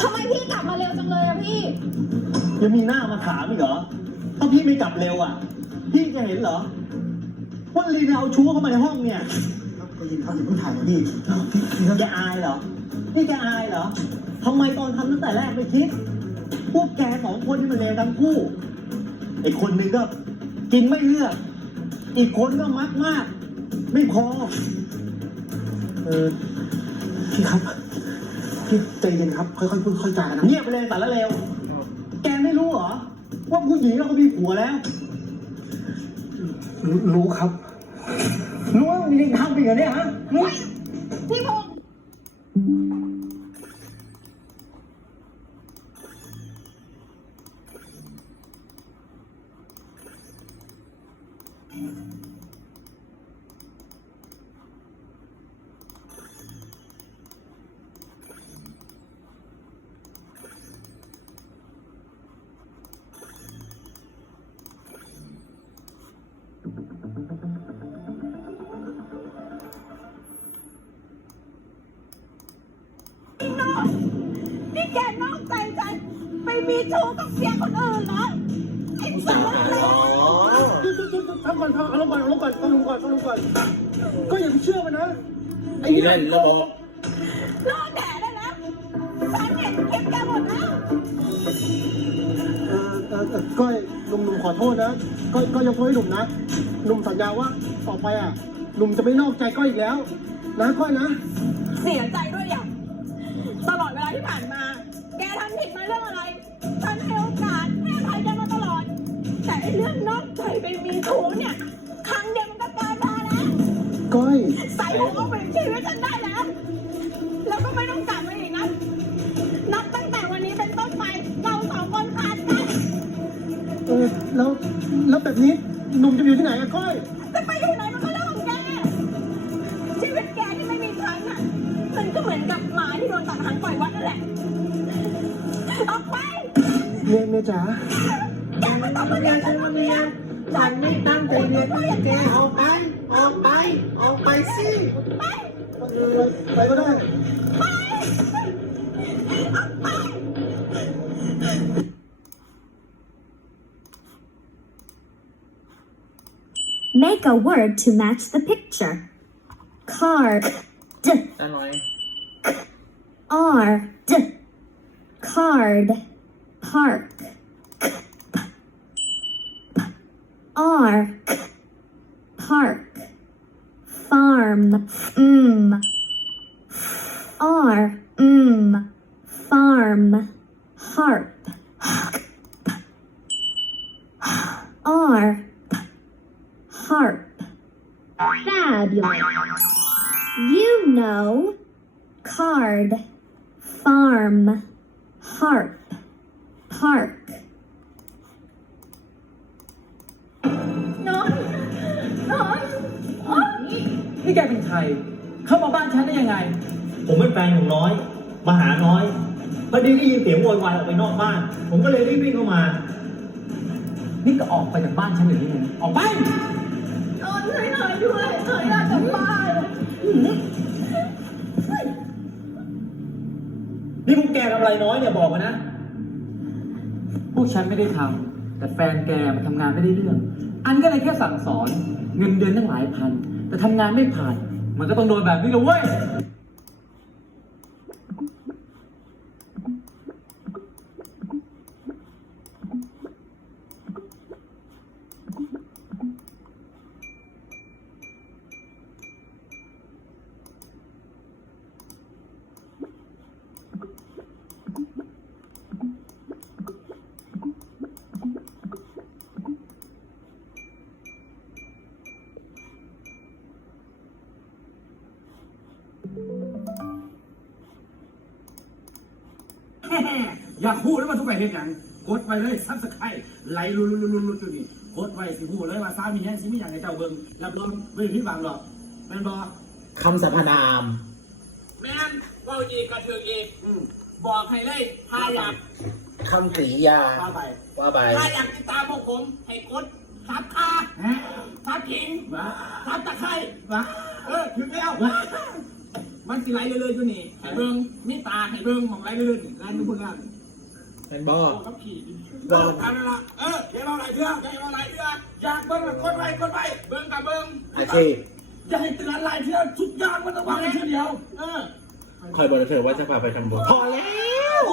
ทำไมพี่กลับมาเร็วจังเลยอะพี่ ยังมีหน้ามาถามอีกเหรอ ถ้าพี่ไม่กลับเร็วอะ พี่จะเห็นเหรอ ว่าลีนเอาชู้เข้ามาในห้องเนี่ย ได้ยินเขาถึงเพิ่งถ่ายนะพี่แกอายเหรอ นี่แกอายเหรอทำไมตอนทำตั้งแต่แรกไม่คิด พวกแกสองคนที่มันเลวทั้งคู่ ไอ้คนหนึงก็กินไม่เลือก อีกคนก็มักมาก ไม่พอ เออพี่ครับ พี่ใจเย็นครับ ค่อยๆพูดค่อยๆจากันนะเงียบไปเลยสารเลวแกไม่รู้เหรอ ว่าผู้หญิงเราก็มีผัวแล้ว รู้รู้ครับ รู้ว่ามึงยังทำอีกเหรอเนี่ยฮะพี่พงษ์ นี่แกนอกใจฉันไปมีชู้กับเมียคนอื่นเหรอไอ้สารเลว ทำก่อนทำเอาลงก่อนเอาลงก่อนเอาลงก่อนเอาลงก่อน ก็อย่าไปเชื่อมันนะ ไอ้นี่เล่นระบบรอดแดดได้แล้วฉันเห็นคลิปแกหมดแล้ว เออเออเออก้อย หนุ่มหนุ่มขอโทษนะก็ก็ยยกโทษให้หนุ่มนะหนุ่มสัญญาว่าต่อไปอะหนุ่มจะไม่นอกใจก้อยอีกแล้ว นะก้อยนะ เสียใจด้วยอย่างตลอดเวลาที่ผ่านมา แกทำผิดมาเรื่องอะไรฉันให้โอกาสให้อภัยแกมาตลอด แต่ไอ้เรื่องนอกใจไปมีชู้เนี่ย เออแล้วแล้วแบบนี้หนุ่มจะอยู่ที่ไหนอะก้อย จะไปอยู่ไหนมันก็เรื่องของแก ชีวิตแกที่ไม่มีฉันน่ะ มันก็เหมือนกับหมาที่โดนตัดหางปล่อยวัดนั่นแหละ ออกไป เมียเมียจ๋าแกไม่ต้องมาเรียกฉันว่าเมียฉันไม่ตั้งใจเรียนเมียแกออกไป ออกไป ออกไปสิไปไปก็ได้ ไป ออกไป Make a word to match the picture. Card. Emily. R. D. Card. Park. R. Park. Farm. Mm. R. Mm. Farm. Harp. You know. Card. Farm. Harp. Park. น้อยน้อยอ๋อนี่แกเป็นใคร เข้ามาบ้านฉันได้ยังไง ผมเป็นแฟนของน้อย มาหาน้อยพอดีได้ยินเสียงโวยวายออกไปนอกบ้าน ผมก็เลยรีบวิ่งเข้ามา นี่ก็ออกไปจากบ้านฉันหรือยังไงออกไปนอน ช่วยหน่อยด้วยหน่อยอยากกลับบ้านนี่พวกแกทำอะไรน้อยเนี่ยบอกมานะ พวกฉันไม่ได้ทำแต่แฟนแกมันทำงานไม่ได้เรื่อง อันก็เลยแค่สั่งสอนเงินเดือนตั้งหลายพัน แต่ทำงานไม่ผ่าน มันก็ต้องโดนแบบนี้เลยเว้ย อยากพูดแล้วมาทุกไปเห็นอย่างกดไปเลยซับสไครไหลลุลุลุลุลุอยู่นี่กดไว้สิพูดเลยว่าสามีแห้งสิมีอย่างในเจ้าเบิ่งรับรองไม่ผิดหวังหรอกแม่นบอคำสรรพนาม แม่นว่าอีกกระเทือกอีกบอกให้เลยถ้าอยากคำกริยาว่าไปว่าไปถ้าอยากติดตามพวกผมให้กดซับคาฮะซับขิงว้าซับตะไคร้ว้าเออถึงแล้วว้า มันสิไหลเรื่อยๆอยู่นี่ให้เบิ่งมีตาให้เบิ่งมองไหลเรื่อยๆนี่ไหลอยู่บนล่างเป็นบอโอ้กับขี่บอลเอาละละเอออย่าเอาไหลเถื่ออย่าเอาไหลเถื่ออยากเบิ่งแล้วกดไว้กดไว้เบิ่งกับเบิ่งอาชีพอย่าให้เตือนไหลเถื่อทุกอย่างมันต้องวางในเถื่อเดียวเออคอยบอกเธอว่าจะพาไปทำบุญพอแล้ว